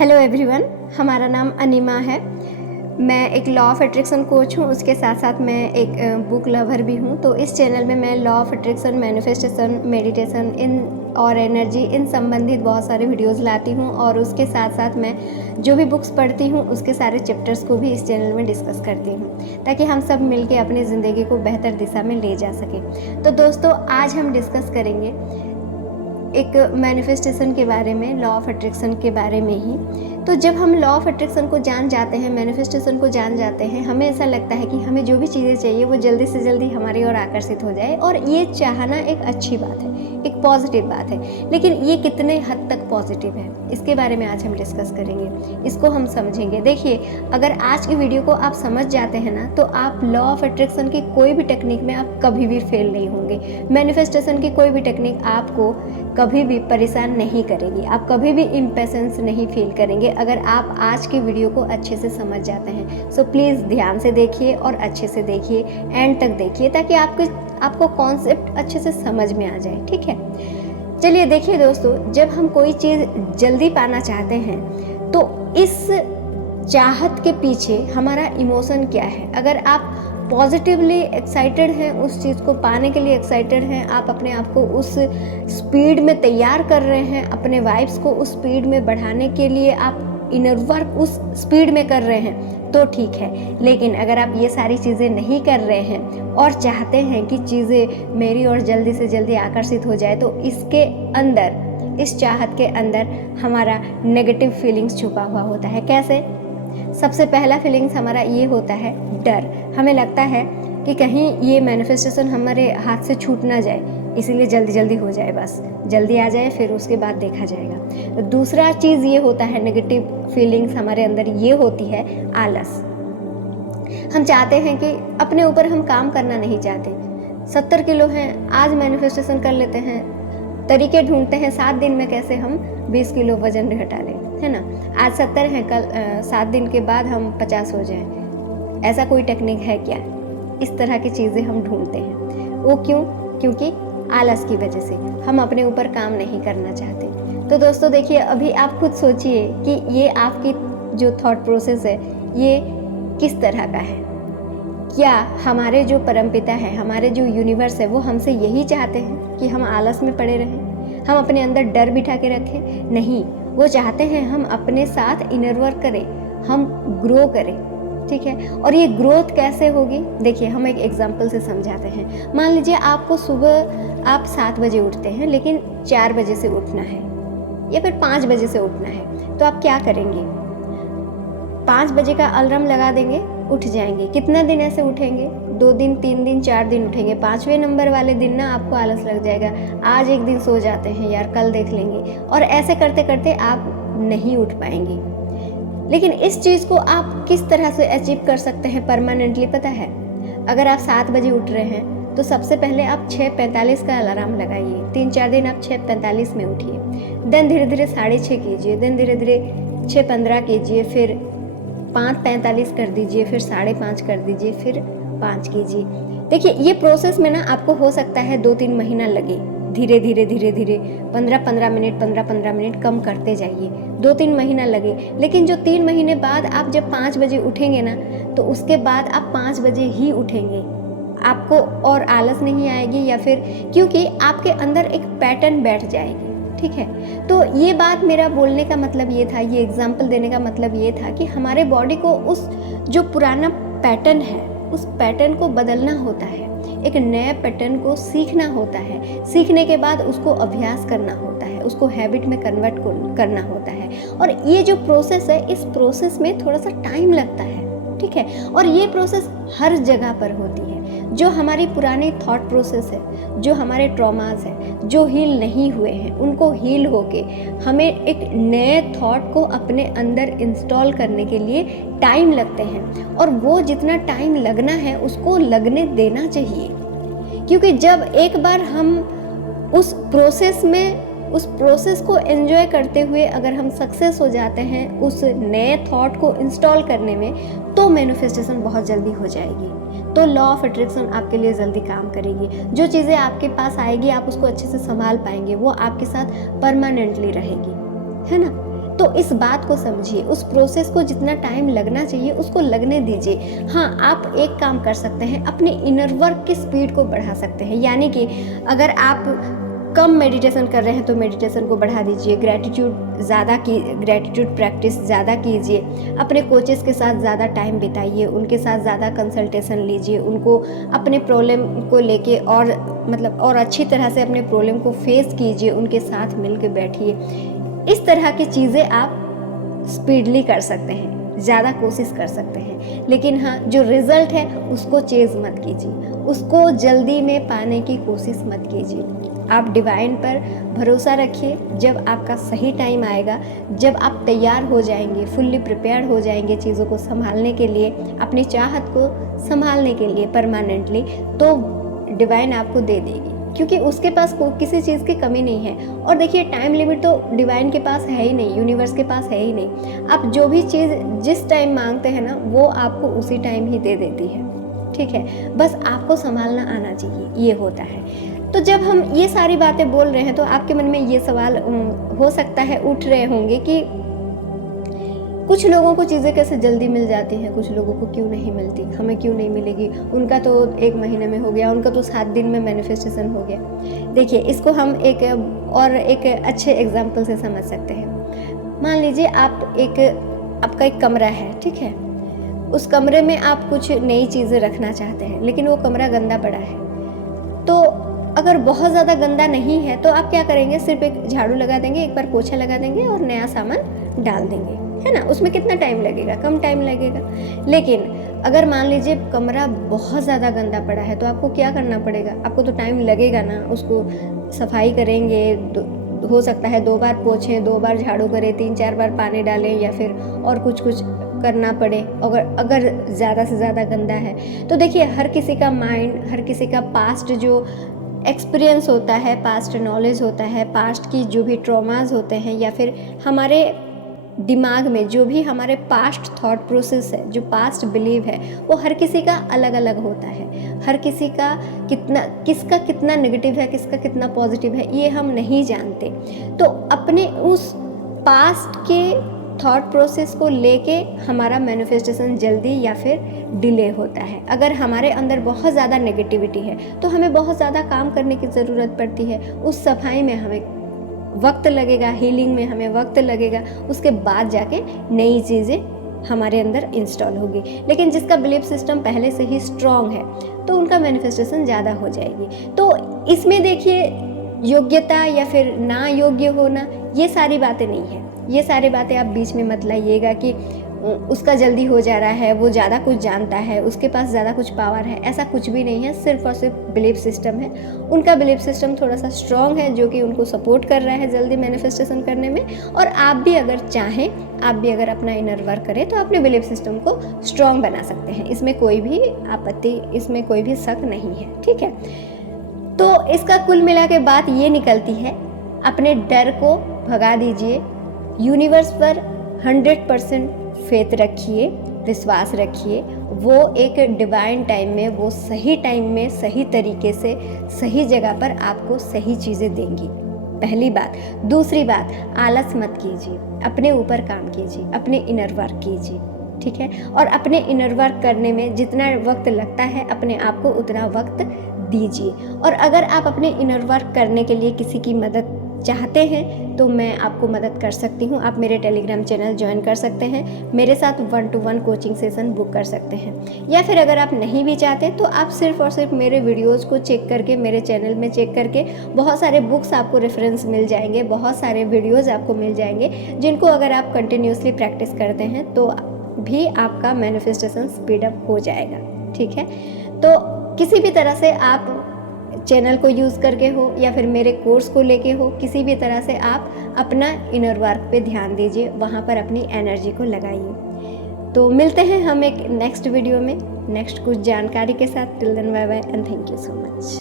Hello everyone, हमारा नाम अनिमा है। मैं एक लॉ ऑफ अट्रैक्शन कोच हूँ, उसके साथ साथ मैं एक बुक लवर भी हूँ। तो इस चैनल में मैं law of attraction, manifestation, meditation और एनर्जी इन संबंधित बहुत सारे वीडियोस लाती हूँ। और उसके साथ साथ मैं जो भी बुक्स पढ़ती हूँ उसके सारे चैप्टर्स को भी इस चैनल में डिस्कस करती हूँ, ताकि हम सब मिलके अपनी ज़िंदगी को बेहतर दिशा में ले जा सकें। तो दोस्तों, आज हम डिस्कस करेंगे एक मैनिफेस्टेशन के बारे में, लॉ ऑफ अट्रैक्शन के बारे में ही। तो जब हम लॉ ऑफ अट्रैक्शन को जान जाते हैं, मैनिफेस्टेशन को जान जाते हैं, हमें ऐसा लगता है कि हमें जो भी चीज़ें चाहिए वो जल्दी से जल्दी हमारी ओर आकर्षित हो जाए। और ये चाहना एक अच्छी बात है, एक पॉजिटिव बात है, लेकिन ये कितने हद तक पॉजिटिव है, इसके बारे में आज हम डिस्कस करेंगे, इसको हम समझेंगे। देखिए, अगर आज की वीडियो को आप समझ जाते हैं ना, तो आप लॉ ऑफ अट्रैक्शन की कोई भी टेक्निक में आप कभी भी फेल नहीं होंगे। मैनिफेस्टेशन की कोई भी टेक्निक आपको कभी भी परेशान नहीं करेगी, आप कभी भी इम्पेशेंस नहीं फील करेंगे अगर आप आज की वीडियो को अच्छे से समझ जाते हैं। सो प्लीज़ ध्यान से देखिए और अच्छे से देखिए, एंड तक देखिए, ताकि आपको कॉन्सेप्ट अच्छे से समझ में आ जाए। ठीक है, चलिए देखिए दोस्तों, जब हम कोई चीज़ जल्दी पाना चाहते हैं तो इस चाहत के पीछे हमारा इमोशन क्या है। अगर आप पॉजिटिवली एक्साइटेड हैं, उस चीज़ को पाने के लिए एक्साइटेड हैं, आप अपने आप को उस स्पीड में तैयार कर रहे हैं, अपने वाइब्स को उस स्पीड में बढ़ाने के लिए आप इनर वर्क उस स्पीड में कर रहे हैं, तो ठीक है। लेकिन अगर आप ये सारी चीज़ें नहीं कर रहे हैं और चाहते हैं कि चीज़ें मेरी ओर जल्दी से जल्दी आकर्षित हो जाए, तो इसके अंदर, इस चाहत के अंदर हमारा नेगेटिव फीलिंग्स छुपा हुआ होता है। कैसे? सबसे पहला फीलिंग्स हमारा ये होता है डर। हमें लगता है कि कहीं ये मैनिफेस्टेशन हमारे हाथ से छूट ना जाए, इसीलिए जल्दी जल्दी हो जाए, बस जल्दी आ जाए, फिर उसके बाद देखा जाएगा। तो दूसरा चीज़ ये होता है, नेगेटिव फीलिंग्स हमारे अंदर ये होती है आलस। हम चाहते हैं कि अपने ऊपर हम काम करना नहीं चाहते। 70 किलो हैं, आज मैनिफेस्टेशन कर लेते हैं, तरीके ढूंढते हैं 7 दिन में कैसे हम 20 किलो वजन घटा लें, है ना। आज 70 हैं, कल 7 दिन के बाद हम 50 हो जाएं। ऐसा कोई टेक्निक है क्या? इस तरह की चीज़ें हम ढूंढते हैं। वो क्यों? क्योंकि आलस की वजह से हम अपने ऊपर काम नहीं करना चाहते। तो दोस्तों देखिए, अभी आप खुद सोचिए कि ये आपकी जो थॉट प्रोसेस है ये किस तरह का है। क्या हमारे जो परमपिता है, हमारे जो यूनिवर्स है, वो हमसे यही चाहते हैं कि हम आलस में पड़े रहें, हम अपने अंदर डर बिठा के रखें? नहीं, वो चाहते हैं हम अपने साथ इनर वर्क करें, हम ग्रो करें। ठीक है, और ये ग्रोथ कैसे होगी? देखिए, हम एक एग्जांपल से समझाते हैं। मान लीजिए आपको सुबह आप 7 बजे उठते हैं, लेकिन 4 बजे से उठना है या फिर 5 बजे से उठना है, तो आप क्या करेंगे? 5 बजे का अलार्म लगा देंगे, उठ जाएंगे। कितना दिन ऐसे उठेंगे? 2 दिन, 3 दिन, 4 दिन उठेंगे। 5वें नंबर वाले दिन ना आपको आलस लग जाएगा, आज एक दिन सो जाते हैं यार, कल देख लेंगे, और ऐसे करते करते आप नहीं उठ पाएंगे। लेकिन इस चीज़ को आप किस तरह से अचीव कर सकते हैं परमानेंटली, पता है? अगर आप 7 बजे उठ रहे हैं तो सबसे पहले आप 6:45 का अलार्म लगाइए। 3-4 दिन आप 6:45 में उठिए, देन धीरे धीरे 6:30 कीजिए, देन धीरे धीरे 6:15 कीजिए, फिर 5:45 कर दीजिए, फिर 5:30 कर दीजिए, फिर 5 कीजिए। देखिए, ये प्रोसेस में ना आपको हो सकता है 2-3 महीना लगे। धीरे धीरे धीरे धीरे 15-15 मिनट, 15-15 मिनट कम करते जाइए, 2-3 महीना लगे। लेकिन जो 3 महीने बाद आप जब 5 बजे उठेंगे ना, तो उसके बाद आप 5 बजे ही उठेंगे, आपको और आलस नहीं आएगी, या फिर क्योंकि आपके अंदर एक पैटर्न बैठ जाएगी। ठीक है, तो ये बात मेरा बोलने का मतलब ये था, ये एग्जाम्पल देने का मतलब ये था कि हमारे बॉडी को उस जो पुराना पैटर्न है, उस पैटर्न को बदलना होता है, एक नए पैटर्न को सीखना होता है। सीखने के बाद उसको अभ्यास करना होता है, उसको हैबिट में कन्वर्ट करना होता है। और ये जो प्रोसेस है, इस प्रोसेस में थोड़ा सा टाइम लगता है। ठीक है, और ये प्रोसेस हर जगह पर होती है। जो हमारी पुरानी थॉट प्रोसेस है, जो हमारे ट्रॉमास हैं, जो हील नहीं हुए हैं, उनको हील होके हमें एक नए थॉट को अपने अंदर इंस्टॉल करने के लिए टाइम लगते हैं। और वो जितना टाइम लगना है उसको लगने देना चाहिए, क्योंकि जब एक बार हम उस प्रोसेस को एंजॉय करते हुए अगर हम सक्सेस हो जाते हैं उस नए थॉट को इंस्टॉल करने में, तो मैनिफेस्टेशन बहुत जल्दी हो जाएगी। तो लॉ ऑफ अट्रैक्शन आपके लिए जल्दी काम करेगी। जो चीज़ें आपके पास आएगी आप उसको अच्छे से संभाल पाएंगे, वो आपके साथ परमानेंटली रहेगी, है ना। तो इस बात को समझिए, उस प्रोसेस को जितना टाइम लगना चाहिए उसको लगने दीजिए। हाँ, आप एक काम कर सकते हैं, अपने इनर वर्क की स्पीड को बढ़ा सकते हैं। यानी कि अगर आप कम मेडिटेशन कर रहे हैं तो मेडिटेशन को बढ़ा दीजिए, ग्रैटिट्यूड प्रैक्टिस ज़्यादा कीजिए, अपने कोचेस के साथ ज़्यादा टाइम बिताइए, उनके साथ ज़्यादा कंसल्टेशन लीजिए, उनको अपने प्रॉब्लम को लेके और अच्छी तरह से अपने प्रॉब्लम को फेस कीजिए, उनके साथ मिल के बैठिए। इस तरह की चीज़ें आप स्पीडली कर सकते हैं, ज़्यादा कोशिश कर सकते हैं। लेकिन हाँ, जो रिज़ल्ट है उसको चेज़ मत कीजिए, उसको जल्दी में पाने की कोशिश मत कीजिए। आप डिवाइन पर भरोसा रखिए। जब आपका सही टाइम आएगा, जब आप तैयार हो जाएंगे, फुल्ली प्रिपेयर्ड हो जाएंगे चीज़ों को संभालने के लिए, अपनी चाहत को संभालने के लिए परमानेंटली, तो डिवाइन आपको दे देगी, क्योंकि उसके पास किसी चीज़ की कमी नहीं है। और देखिए, टाइम लिमिट तो डिवाइन के पास है ही नहीं, यूनिवर्स के पास है ही नहीं। आप जो भी चीज़ जिस टाइम मांगते हैं ना, वो आपको उसी टाइम ही दे देती है। ठीक है, बस आपको संभालना आना चाहिए, ये होता है। तो जब हम ये सारी बातें बोल रहे हैं तो आपके मन में ये सवाल हो सकता है उठ रहे होंगे कि कुछ लोगों को चीज़ें कैसे जल्दी मिल जाती हैं, कुछ लोगों को क्यों नहीं मिलती, हमें क्यों नहीं मिलेगी, उनका तो 1 महीने में हो गया, उनका तो 7 दिन में मैनिफेस्टेशन हो गया। देखिए, इसको हम एक अच्छे एग्जाम्पल से समझ सकते हैं। मान लीजिए आपका एक कमरा है, ठीक है, उस कमरे में आप कुछ नई चीज़ें रखना चाहते हैं, लेकिन वो कमरा गंदा पड़ा है। तो अगर बहुत ज़्यादा गंदा नहीं है तो आप क्या करेंगे, सिर्फ एक झाड़ू लगा देंगे, एक बार पोछा लगा देंगे और नया सामान डाल देंगे, है ना। उसमें कितना टाइम लगेगा, कम टाइम लगेगा। लेकिन अगर मान लीजिए कमरा बहुत ज़्यादा गंदा पड़ा है तो आपको क्या करना पड़ेगा, आपको तो टाइम लगेगा ना। उसको सफाई करेंगे, हो सकता है 2 बार पोछें, 2 बार झाड़ू करें, 3-4 बार पानी डालें, या फिर और कुछ करना पड़े अगर ज़्यादा से ज़्यादा गंदा है। तो देखिए, हर किसी का माइंड, हर किसी का पास्ट जो एक्सपीरियंस होता है, पास्ट नॉलेज होता है, पास्ट की जो भी ट्रॉमास होते हैं, या फिर हमारे दिमाग में जो भी हमारे पास्ट थॉट प्रोसेस है, जो पास्ट बिलीव है, वो हर किसी का अलग अलग होता है। हर किसी का किसका कितना नेगेटिव है, किसका कितना पॉजिटिव है, ये हम नहीं जानते। तो अपने उस पास्ट के थॉट प्रोसेस को लेके हमारा मैनिफेस्टेशन जल्दी या फिर डिले होता है। अगर हमारे अंदर बहुत ज़्यादा नेगेटिविटी है तो हमें बहुत ज़्यादा काम करने की ज़रूरत पड़ती है। उस सफाई में हमें वक्त लगेगा, हीलिंग में हमें वक्त लगेगा, उसके बाद जाके नई चीज़ें हमारे अंदर इंस्टॉल होगी। लेकिन जिसका बिलीफ सिस्टम पहले से ही स्ट्रॉन्ग है तो उनका मैनिफेस्टेशन ज़्यादा हो जाएगी। तो इसमें देखिए, योग्यता या फिर ना योग्य होना, ये सारी बातें नहीं है। ये सारी बातें आप बीच में मत लाइएगा कि उसका जल्दी हो जा रहा है, वो ज़्यादा कुछ जानता है, उसके पास ज़्यादा कुछ पावर है। ऐसा कुछ भी नहीं है, सिर्फ और सिर्फ बिलीफ सिस्टम है। उनका बिलीफ सिस्टम थोड़ा सा स्ट्रॉन्ग है, जो कि उनको सपोर्ट कर रहा है जल्दी मैनिफेस्टेशन करने में। और आप भी अगर चाहें, आप भी अगर अपना इनर वर्क करें तो अपने बिलीफ सिस्टम को स्ट्रॉन्ग बना सकते हैं। इसमें कोई भी आपत्ति, इसमें कोई भी शक नहीं है, ठीक है। तो इसका कुल मिला के बात ये निकलती है, अपने डर को भगा दीजिए, यूनिवर्स पर 100% फेथ रखिए, विश्वास रखिए। वो एक डिवाइन टाइम में, वो सही टाइम में, सही तरीके से, सही जगह पर आपको सही चीज़ें देंगी, पहली बात। दूसरी बात, आलस मत कीजिए, अपने ऊपर काम कीजिए, अपने इनर वर्क कीजिए, ठीक है। और अपने इनर वर्क करने में जितना वक्त लगता है, अपने आप को उतना वक्त दीजिए। और अगर आप अपने इनर वर्क करने के लिए किसी की मदद चाहते हैं तो मैं आपको मदद कर सकती हूँ। आप मेरे टेलीग्राम चैनल ज्वाइन कर सकते हैं, मेरे साथ 1-to-1 कोचिंग सेशन बुक कर सकते हैं। या फिर अगर आप नहीं भी चाहते तो आप सिर्फ और सिर्फ मेरे वीडियोज़ को चेक करके, मेरे चैनल में चेक करके, बहुत सारे बुक्स आपको रेफरेंस मिल जाएंगे, बहुत सारे वीडियोज़ आपको मिल जाएंगे, जिनको अगर आप कंटिन्यूसली प्रैक्टिस करते हैं तो भी आपका मैनिफेस्टेशन स्पीड अप हो जाएगा, ठीक है। तो किसी भी तरह से आप चैनल को यूज़ करके हो या फिर मेरे कोर्स को लेके हो, किसी भी तरह से आप अपना इनर वर्क पे ध्यान दीजिए, वहाँ पर अपनी एनर्जी को लगाइए। तो मिलते हैं हम एक नेक्स्ट वीडियो में, नेक्स्ट कुछ जानकारी के साथ। Till then, bye bye and thank you so much.